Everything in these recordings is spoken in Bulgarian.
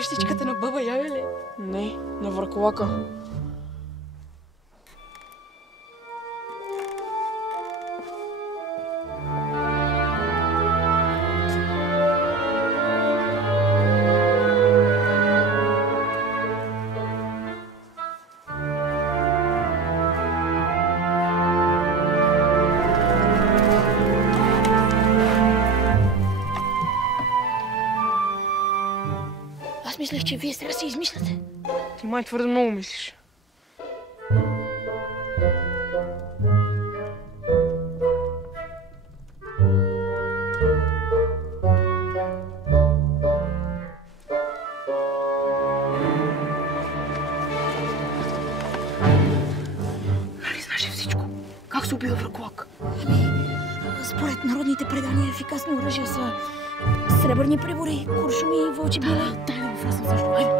къщичката на баба Яга ли? Не, на Върколака. Аз мислех, че вие сега си измисляте. Ти май твърде много мислиш. Нали знаеш всичко? Как се убива Върколак? Според народните предания ефикасни оръжия са сребърни прибори, куршуми и вълчи биле. Дай да го фрасна също. Айде.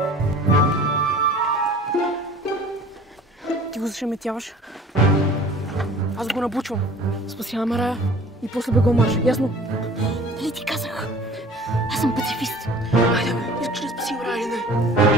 Ти го зашеметяваш. Аз го набучвам. Спасяваме Рая и после бегом марш. Ясно? Нали ти казах? Аз съм пацифист. Айде бе, искаш да спасим Рая или не?